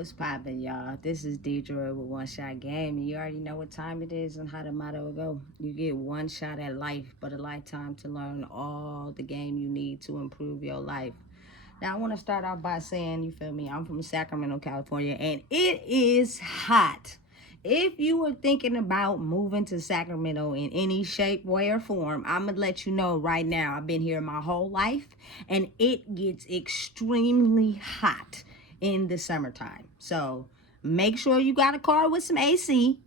What's poppin', y'all? This is Deidre with One Shot Game, and you already know what time it is and how the motto will go. You get one shot at life, but a lifetime to learn all the game you need to improve your life. Now, I want to start off by saying, you feel me, I'm from Sacramento, California, and it is hot. If you were thinking about moving to Sacramento in any shape, way, or form, I'm going to let you know right now. I've been here my whole life, and it gets extremely hot in the summertime. So make sure you got a car with some AC.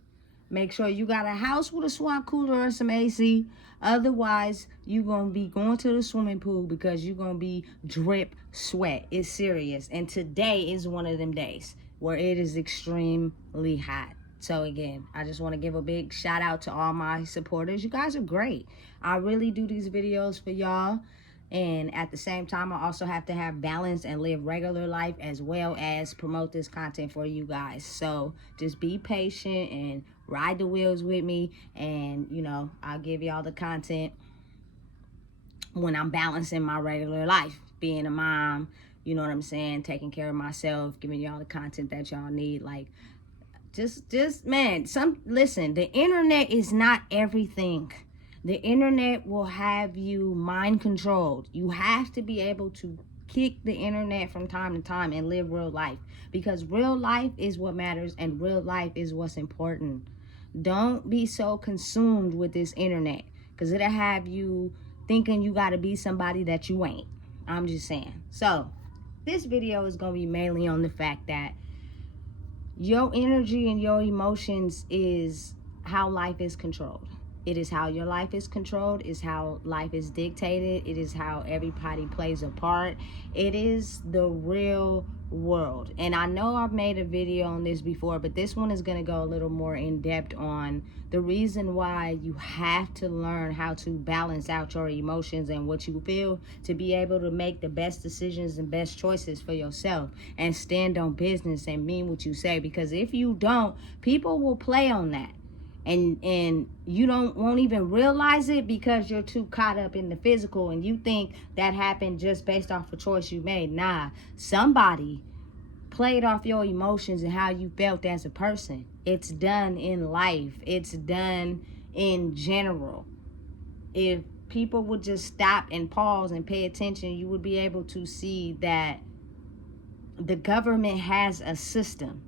Make sure you got a house with a swamp cooler or some AC. Otherwise, you're going to be going to the swimming pool because you're going to be drip sweat. It's serious. And today is one of them days where it is extremely hot. So again, I just want to give a big shout out to all my supporters. You guys are great. I really do these videos for y'all. And at the same time, I also have to have balance and live regular life as well as promote this content for you guys. So just be patient and ride the wheels with me. And, you know, I'll give y'all the content when I'm balancing my regular life. Being a mom, you know what I'm saying? Taking care of myself, giving y'all the content that y'all need. Like, man, listen, the internet is not everything. The internet will have you mind controlled. You have to be able to kick the internet from time to time and live real life, because real life is what matters and real life is what's important. Don't be so consumed with this internet, because it'll have you thinking you got to be somebody that you ain't. I'm just saying. So this video is going to be mainly on the fact that your energy and your emotions is how life is controlled. It is how your life is controlled. It's how life is dictated. It is how everybody plays a part. It is the real world. And I know I've made a video on this before, but this one is going to go a little more in depth on the reason why you have to learn how to balance out your emotions and what you feel to be able to make the best decisions and best choices for yourself and stand on business and mean what you say. Because if you don't, people will play on that. And you won't even realize it because you're too caught up in the physical and you think that happened just based off a choice you made. Nah, somebody played off your emotions and how you felt as a person. It's done in life. It's done in general. If people would just stop and pause and pay attention, you would be able to see that the government has a system.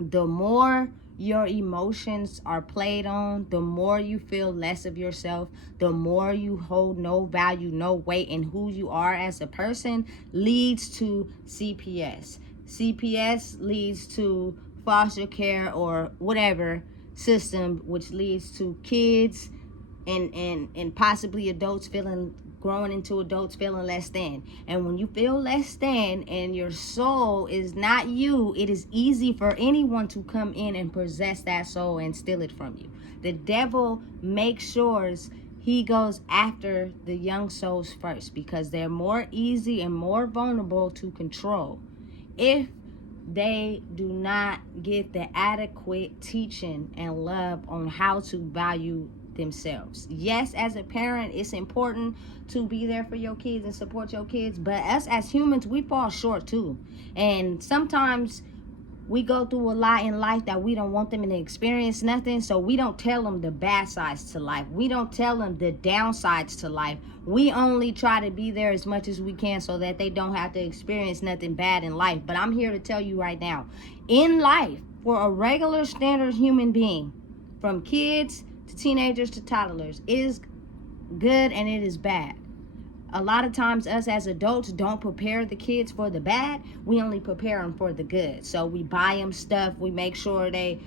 The more your emotions are played on, the more you feel less of yourself, the more you hold no value, no weight in who you are as a person, leads to CPS. CPS leads to foster care or whatever system, which leads to kids and possibly adults growing into adults feeling less than. And when you feel less than and your soul is not you, it is easy for anyone to come in and possess that soul and steal it from you. The devil makes sure he goes after the young souls first because they're more easy and more vulnerable to control if they do not get the adequate teaching and love on how to value themselves. Yes, as a parent, it's important to be there for your kids and support your kids, but us as humans, we fall short too. And sometimes we go through a lot in life that we don't want them to experience nothing, so we don't tell them the bad sides to life. We don't tell them the downsides to life. We only try to be there as much as we can so that they don't have to experience nothing bad in life. But I'm here to tell you right now, in life, for a regular standard human being, from kids to teenagers to toddlers, it is good and it is bad. A lot of times us as adults don't prepare the kids for the bad. We only prepare them for the good. So we buy them stuff. We make sure they,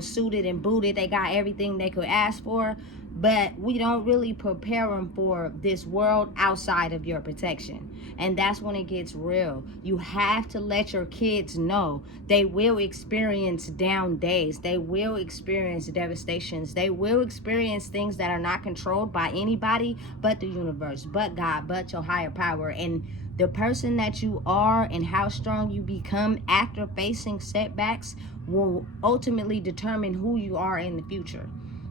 suited and booted. They got everything they could ask for. But we don't really prepare them for this world outside of your protection. And that's when it gets real. You have to let your kids know they will experience down days. They will experience devastations. They will experience things that are not controlled by anybody but the universe, but God, but your higher power. And the person that you are and how strong you become after facing setbacks will ultimately determine who you are in the future.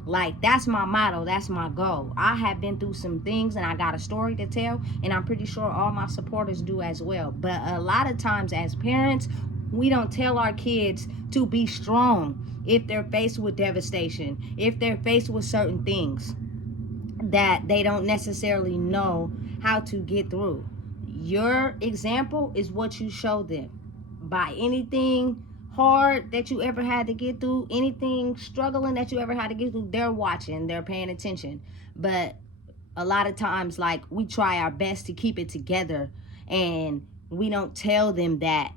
Like, that's my motto. That's my goal. I have been through some things and I got a story to tell, and I'm pretty sure all my supporters do as well. But a lot of times as parents, We don't tell our kids to be strong if they're faced with devastation, if they're faced with certain things that they don't necessarily know how to get through. Your example is what you show them. By anything hard that you ever had to get through, anything struggling that you ever had to get through, they're watching, they're paying attention. But a lot of times, like, we try our best to keep it together, and we don't tell them that,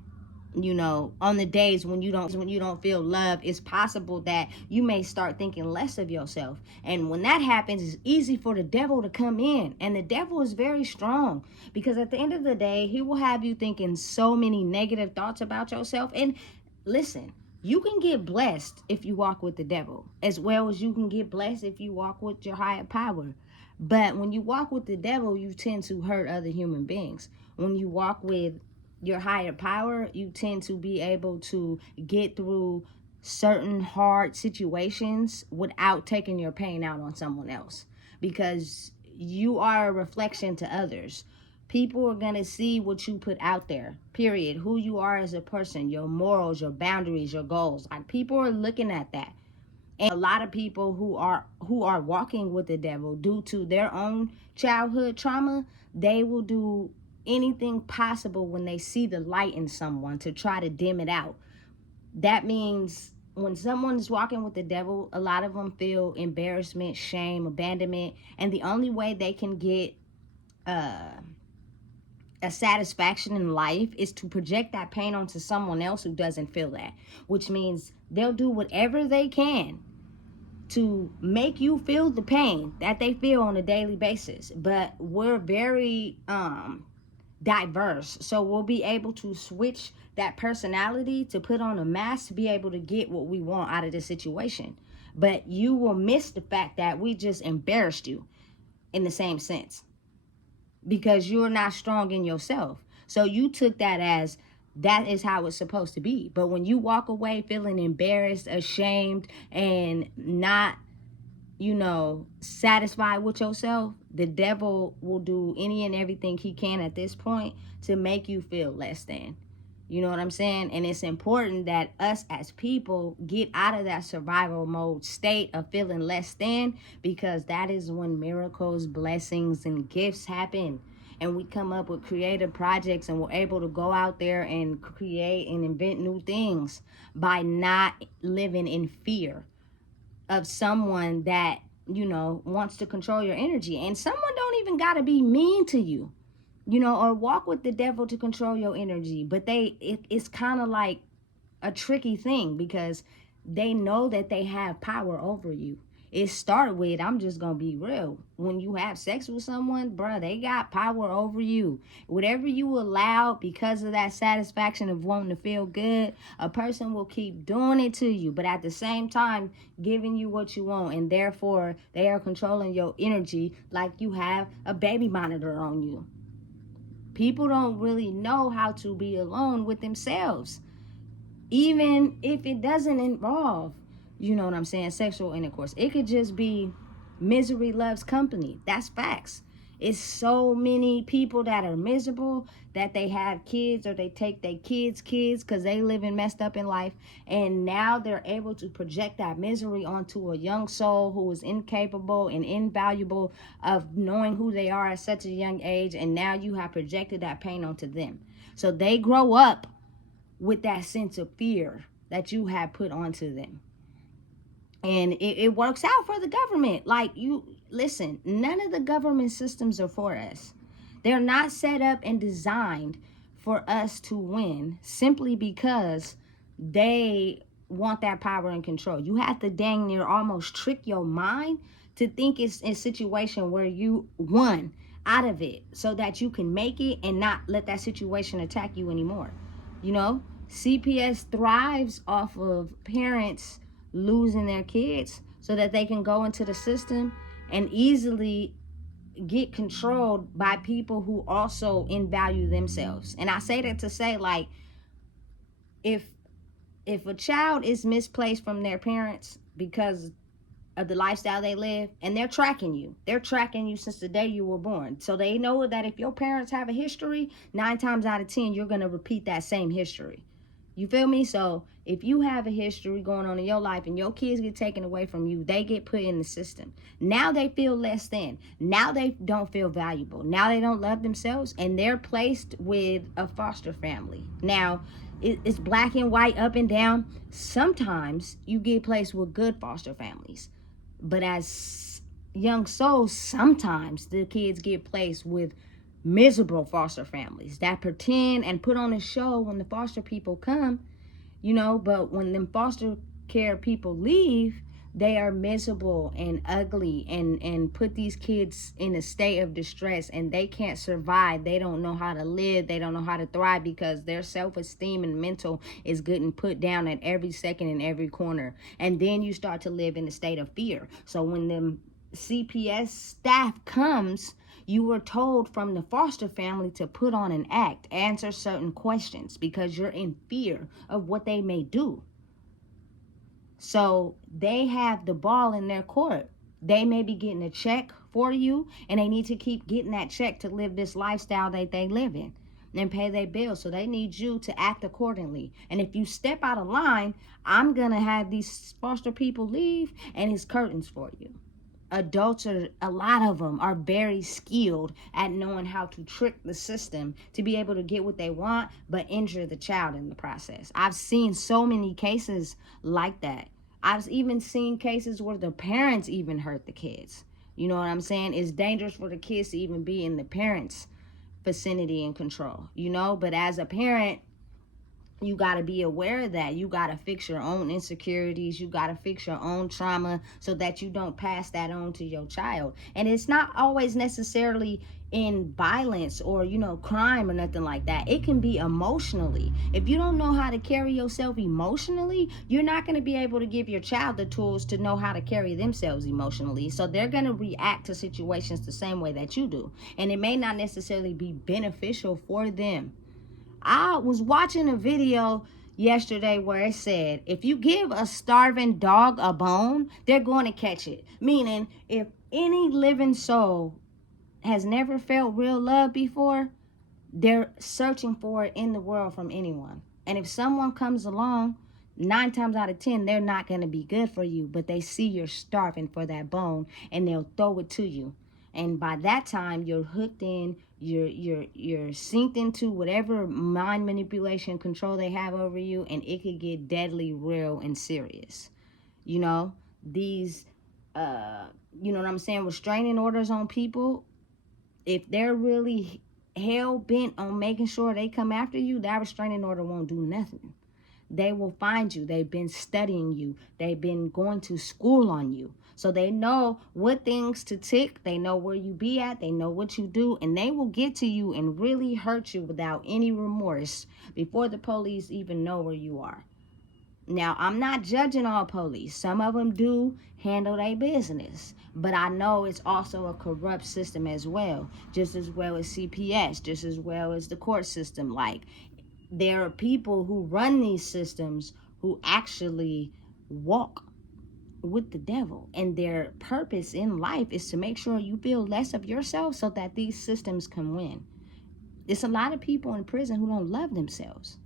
you know, on the days when you don't feel love, it's possible that you may start thinking less of yourself. And when that happens, it's easy for the devil to come in. And the devil is very strong, because at the end of the day, he will have you thinking so many negative thoughts about yourself. And listen, you can get blessed if you walk with the devil, as well as you can get blessed if you walk with your higher power. But when you walk with the devil, you tend to hurt other human beings. When you walk with your higher power, you tend to be able to get through certain hard situations without taking your pain out on someone else, because you are a reflection to others. People are going to see what you put out there, period. Who you are as a person, your morals, your boundaries, your goals. Like, people are looking at that. And a lot of people who are walking with the devil, due to their own childhood trauma, they will do anything possible when they see the light in someone to try to dim it out. That means when someone is walking with the devil, a lot of them feel embarrassment, shame, abandonment, and the only way they can get a satisfaction in life is to project that pain onto someone else who doesn't feel that, which means they'll do whatever they can to make you feel the pain that they feel on a daily basis. But we're very diverse, so we'll be able to switch that personality to put on a mask to be able to get what we want out of the situation. But you will miss the fact that we just embarrassed you in the same sense, because you're not strong in yourself. So you took that as that is how it's supposed to be. But when you walk away feeling embarrassed, ashamed, and not, you know, satisfied with yourself, the devil will do any and everything he can at this point to make you feel less than. You know what I'm saying? And it's important that us as people get out of that survival mode state of feeling less than, because that is when miracles, blessings, and gifts happen. And we come up with creative projects, and we're able to go out there and create and invent new things by not living in fear of someone that, you know, wants to control your energy. And someone don't even got to be mean to you, you know, or walk with the devil to control your energy. But it's kind of like a tricky thing, because they know that they have power over you. It started with, I'm just going to be real, when you have sex with someone, bruh, they got power over you. Whatever you allow, because of that satisfaction of wanting to feel good, a person will keep doing it to you, but at the same time giving you what you want. And therefore, they are controlling your energy like you have a baby monitor on you. People don't really know how to be alone with themselves, even if it doesn't involve, you know what I'm saying, sexual intercourse. It could just be misery loves company. That's facts. It's so many people that are miserable that they have kids, or they take their kids because they living messed up in life, and now they're able to project that misery onto a young soul who is incapable and invaluable of knowing who they are at such a young age. And now you have projected that pain onto them, so they grow up with that sense of fear that you have put onto them. And it works out for the government. Like, you listen, none of the government systems are for us. They're not set up and designed for us to win simply because they want that power and control. You have to dang near almost trick your mind to think it's a situation where you won out of it, so that you can make it and not let that situation attack you anymore. You know, CPS thrives off of parents losing their kids so that they can go into the system and easily get controlled by people who also invalue themselves. And I say that to say, like, if a child is misplaced from their parents because of the lifestyle they live, and they're tracking you since the day you were born, so they know that if your parents have a history, 9 times out of 10 you're going to repeat that same history. You feel me? So if you have a history going on in your life and your kids get taken away from you, they get put in the system. Now they feel less than. Now they don't feel valuable. Now they don't love themselves, and they're placed with a foster family. Now, it's black and white, up and down. Sometimes you get placed with good foster families. But as young souls, sometimes the kids get placed with miserable foster families that pretend and put on a show when the foster people come, but when them foster care people leave, they are miserable and ugly and put these kids in a state of distress, and they can't survive. They don't know how to live. They don't know how to thrive because their self-esteem and mental is getting put down at every second in every corner. And then you start to live in a state of fear. So when the CPS staff comes, you were told from the foster family to put on an act, answer certain questions, because you're in fear of what they may do. So they have the ball in their court. They may be getting a check for you, and they need to keep getting that check to live this lifestyle that they live in and pay their bills. So they need you to act accordingly. And if you step out of line, I'm going to have these foster people leave, and it's curtains for you. Adults, a lot of them are very skilled at knowing how to trick the system to be able to get what they want, but injure the child in the process. I've seen so many cases like that. I've even seen cases where the parents even hurt the kids. You know what I'm saying? It's dangerous for the kids to even be in the parents' vicinity and control, but as a parent, you got to be aware of that. You got to fix your own insecurities. You got to fix your own trauma so that you don't pass that on to your child. And it's not always necessarily in violence or, crime or nothing like that. It can be emotionally. If you don't know how to carry yourself emotionally, you're not going to be able to give your child the tools to know how to carry themselves emotionally. So they're going to react to situations the same way that you do. And it may not necessarily be beneficial for them. I was watching a video yesterday where it said, if you give a starving dog a bone, they're going to catch it. Meaning, if any living soul has never felt real love before, they're searching for it in the world from anyone. And if someone comes along, 9 times out of 10, they're not going to be good for you, but they see you're starving for that bone and they'll throw it to you. And by that time, you're hooked in, you're synced into whatever mind manipulation control they have over you, and it could get deadly, real, and serious. These, you know what I'm saying, restraining orders on people, if they're really hell-bent on making sure they come after you, that restraining order won't do nothing. They will find you. They've been studying you. They've been going to school on you. So they know what things to tick. They know where you be at. They know what you do. And they will get to you and really hurt you without any remorse before the police even know where you are. Now, I'm not judging all police. Some of them do handle their business. But I know it's also a corrupt system as well. Just as well as CPS. Just as well as the court system. There are people who run these systems who actually walk with the devil, and their purpose in life is to make sure you feel less of yourself so that these systems can win. There's a lot of people in prison who don't love themselves.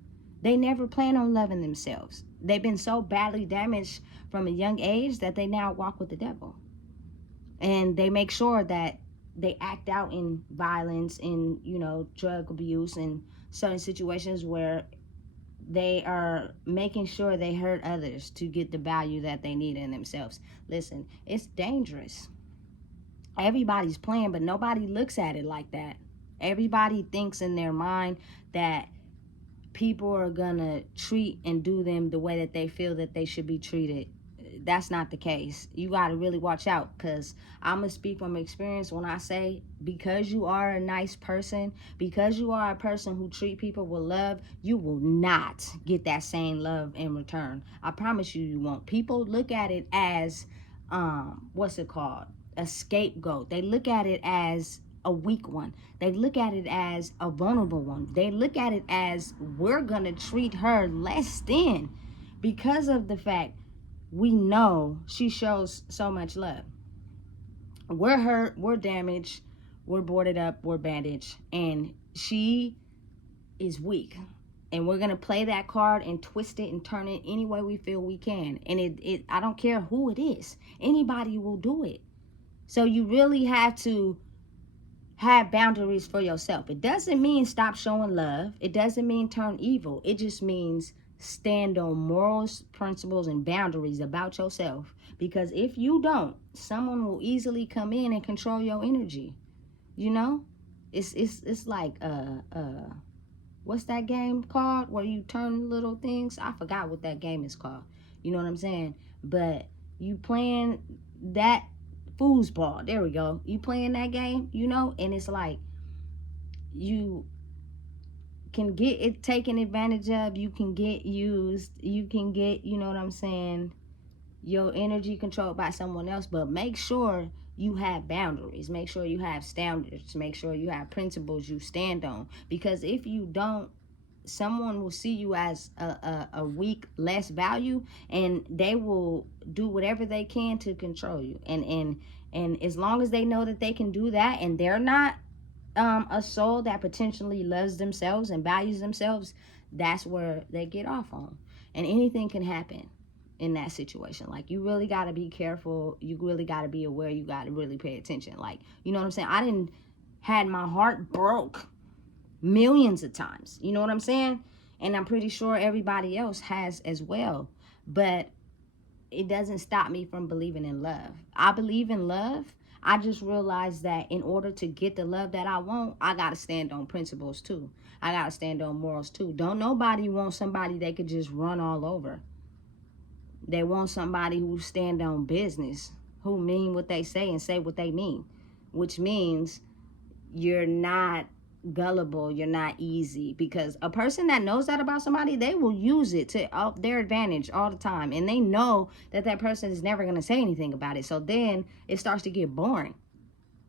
They never plan on loving themselves. They've been so badly damaged from a young age that they now walk with the devil, and they make sure that they act out in violence, in drug abuse, and certain situations where they are making sure they hurt others to get the value that they need in themselves. Listen, it's dangerous. Everybody's playing, but nobody looks at it like that. Everybody thinks in their mind that people are gonna treat and do them the way that they feel that they should be treated. That's not the case. You got to really watch out, because I'm going to speak from experience when I say, because you are a nice person, because you are a person who treat people with love, you will not get that same love in return. I promise you, you won't. People look at it as, a scapegoat. They look at it as a weak one. They look at it as a vulnerable one. They look at it as, we're going to treat her less than, because of the fact we know she shows so much love. We're hurt, we're damaged, we're boarded up, we're bandaged, and she is weak. And we're going to play that card and twist it and turn it any way we feel we can. And it I don't care who it is. Anybody will do it. So you really have to have boundaries for yourself. It doesn't mean stop showing love. It doesn't mean turn evil. It just means stand on morals, principles, and boundaries about yourself. Because if you don't, someone will easily come in and control your energy. You know? It's like what's that game called where you turn little things? I forgot what that game is called. You know what I'm saying? But you playing that foosball. There we go. You playing that game, you know? And it's like you can get it taken advantage of. You can get used. You can get, you know what I'm saying, your energy controlled by someone else. But make sure you have boundaries. Make sure you have standards. Make sure you have principles you stand on. Because if you don't, someone will see you as a weak, less value, and they will do whatever they can to control you. And as long as they know that they can do that, and they're not a soul that potentially loves themselves and values themselves, that's where they get off on. And anything can happen in that situation. Like, you really got to be careful. You really got to be aware. You got to really pay attention. Like, you know what I'm saying? I didn't had my heart broke millions of times. You know what I'm saying? And I'm pretty sure everybody else has as well. But it doesn't stop me from believing in love. I believe in love. I just realized that in order to get the love that I want, I got to stand on principles too. I got to stand on morals too. Don't nobody want somebody they could just run all over. They want somebody who stand on business, who mean what they say and say what they mean, which means you're not gullible, you're not easy. Because a person that knows that about somebody, they will use it to their advantage all the time, and they know that that person is never going to say anything about it. So then it starts to get boring.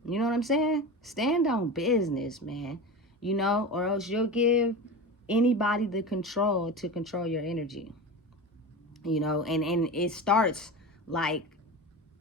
You know what I'm saying? Stand on business, man. You know, or else you'll give anybody the control to control your energy. You know, and it starts like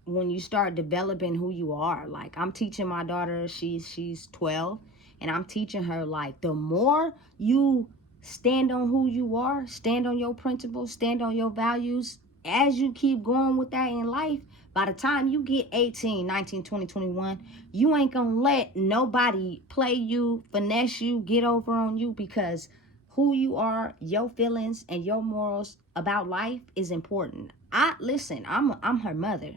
when you start developing who you are. Like, I'm teaching my daughter, she's 12, and I'm teaching her, like, the more you stand on who you are, stand on your principles, stand on your values, as you keep going with that in life, by the time you get 18, 19, 20, 21, you ain't gonna let nobody play you, finesse you, get over on you, because who you are, your feelings, and your morals about life is important. I'm her mother.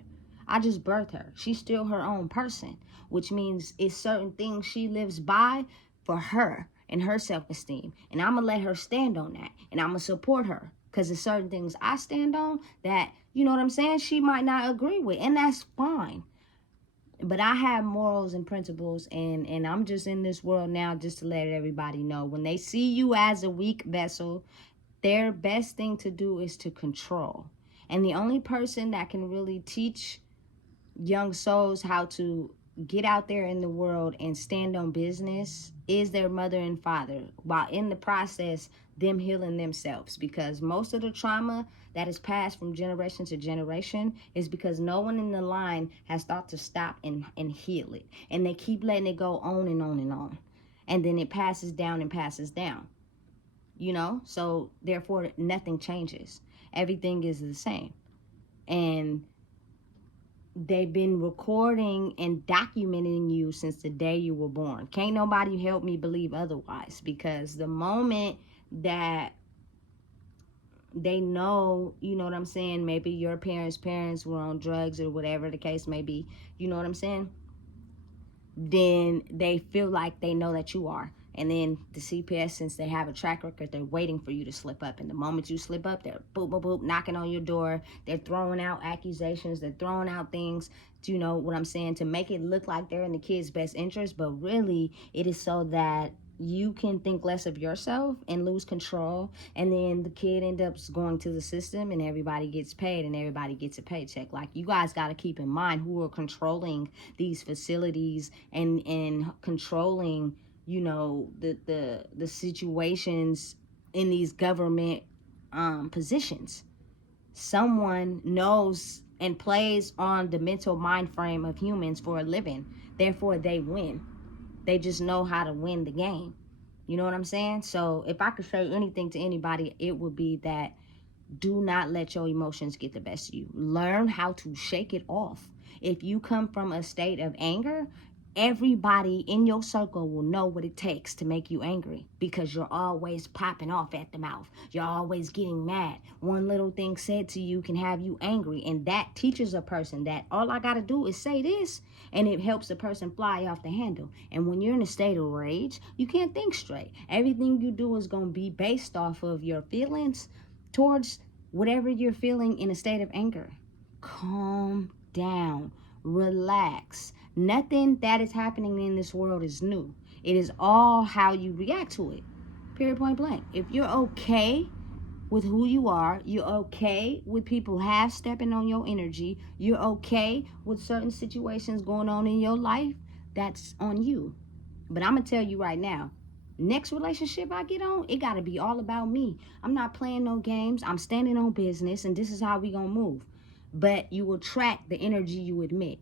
I just birthed her. She's still her own person, which means it's certain things she lives by for her and her self-esteem. And I'm going to let her stand on that. And I'm going to support her, because there's certain things I stand on that, you know what I'm saying, she might not agree with. And that's fine. But I have morals and principles, and I'm just in this world now just to let everybody know, when they see you as a weak vessel, their best thing to do is to control. And the only person that can really teach young souls how to get out there in the world and stand on business is their mother and father, while in the process them healing themselves. Because most of the trauma that is passed from generation to generation is because no one in the line has thought to stop and heal it, and they keep letting it go on and on and on, and then it passes down and passes down, you know. So therefore nothing changes, everything is the same. And they've been recording and documenting you since the day you were born. Can't nobody help me believe otherwise, because the moment that they know, you know what I'm saying, maybe your parents were on drugs or whatever the case may be, you know what I'm saying, then they feel like they know that you are. And then the CPS, since they have a track record, they're waiting for you to slip up. And the moment you slip up, they're boop, boop, boop, knocking on your door. They're throwing out accusations. They're throwing out things, to, you know what I'm saying, to make it look like they're in the kid's best interest. But really, it is so that you can think less of yourself and lose control. And then the kid ends up going to the system, and everybody gets paid, and everybody gets a paycheck. Like, you guys got to keep in mind who are controlling these facilities and controlling, you know, the situations in these government positions. Someone knows and plays on the mental mind frame of humans for a living. Therefore, they win. They just know how to win the game. You know what I'm saying? So if I could say anything to anybody, it would be that do not let your emotions get the best of you. Learn how to shake it off. If you come from a state of anger, everybody in your circle will know what it takes to make you angry, because you're always popping off at the mouth. You're always getting mad. One little thing said to you can have you angry, and that teaches a person that all I got to do is say this, and it helps the person fly off the handle. And when you're in a state of rage, you can't think straight. Everything you do is going to be based off of your feelings towards whatever you're feeling in a state of anger. Calm down. Relax. Nothing that is happening in this world is new. It is all how you react to it. Period, point blank. If you're okay with who you are, you're okay with people half stepping on your energy, you're okay with certain situations going on in your life, that's on you. But I'm going to tell you right now, next relationship I get on, it got to be all about me. I'm not playing no games. I'm standing on business, and this is how we going to move. But you will track the energy you admit.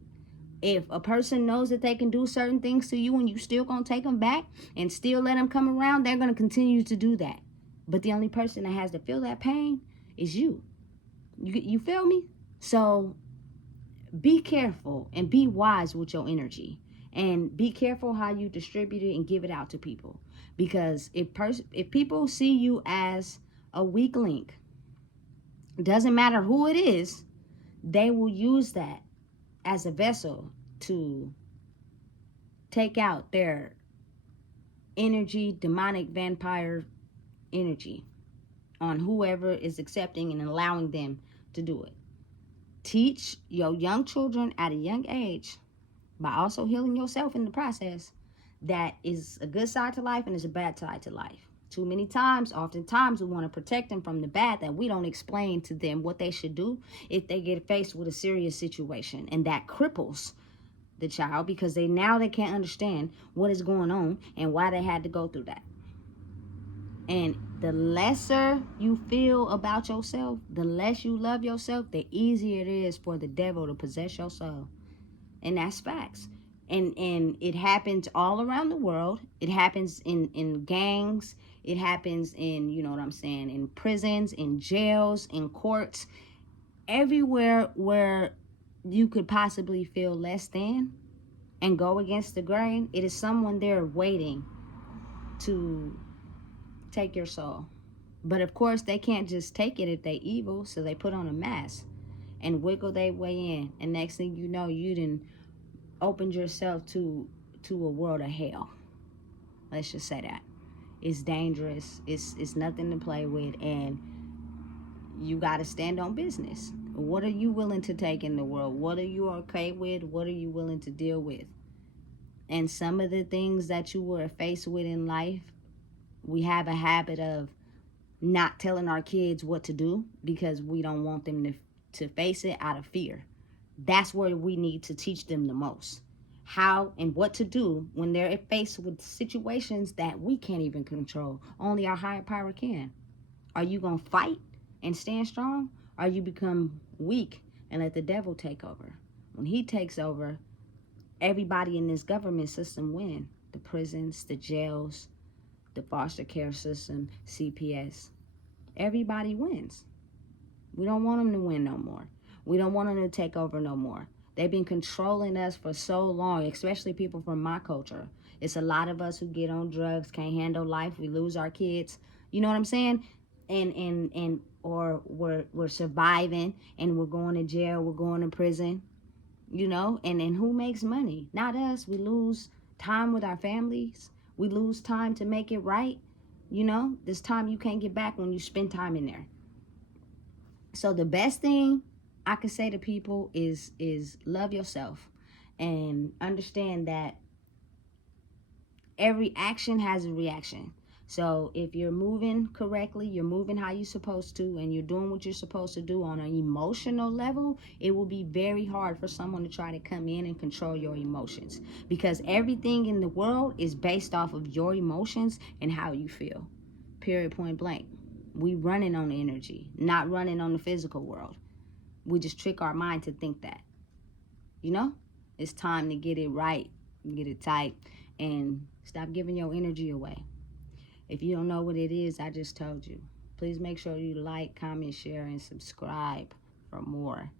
If a person knows that they can do certain things to you and you still going to take them back and still let them come around, they're going to continue to do that. But the only person that has to feel that pain is you. You feel me? So be careful and be wise with your energy. And be careful how you distribute it and give it out to people. Because if people see you as a weak link, it doesn't matter who it is, they will use that as a vessel to take out their energy, demonic vampire energy on whoever is accepting and allowing them to do it. Teach your young children at a young age, by also healing yourself in the process, that is a good side to life and is a bad side to life. Too many times, oftentimes, we want to protect them from the bad, that we don't explain to them what they should do if they get faced with a serious situation. And that cripples the child, because they can't understand what is going on and why they had to go through that. And the lesser you feel about yourself, the less you love yourself, the easier it is for the devil to possess your soul. And that's facts. And it happens all around the world. It happens in gangs. It happens in, you know what I'm saying, in prisons, in jails, in courts. Everywhere where you could possibly feel less than and go against the grain, it is someone there waiting to take your soul. But of course, they can't just take it if they evil, so they put on a mask and wiggle their way in. And next thing you know, you done opened yourself to a world of hell. Let's just say that. It's dangerous. It's nothing to play with, and you got to stand on business. What are you willing to take in the world? What are you okay with? What are you willing to deal with? And some of the things that you were faced with in life, we have a habit of not telling our kids what to do because we don't want them to face it out of fear. That's where we need to teach them the most. How and what to do when they're faced with situations that we can't even control. Only our higher power can. Are you going to fight and stand strong? Or you become weak and let the devil take over? When he takes over, everybody in this government system win. The prisons, the jails, the foster care system, CPS. Everybody wins. We don't want them to win no more. We don't want them to take over no more. They've been controlling us for so long, especially people from my culture. It's a lot of us who get on drugs, can't handle life. We lose our kids. You know what I'm saying? Or we're surviving and we're going to jail, we're going to prison. You know, and who makes money? Not us. We lose time with our families. We lose time to make it right. You know, this time you can't get back when you spend time in there. So the best thing I could say to people is love yourself and understand that every action has a reaction. So if you're moving correctly, you're moving how you're supposed to, and you're doing what you're supposed to do on an emotional level, it will be very hard for someone to try to come in and control your emotions, because everything in the world is based off of your emotions and how you feel. Period, point blank. We running on the energy, not running on the physical world. We just trick our mind to think that. You know, it's time to get it right, get it tight, and stop giving your energy away. If you don't know what it is, I just told you. Please make sure you like, comment, share, and subscribe for more.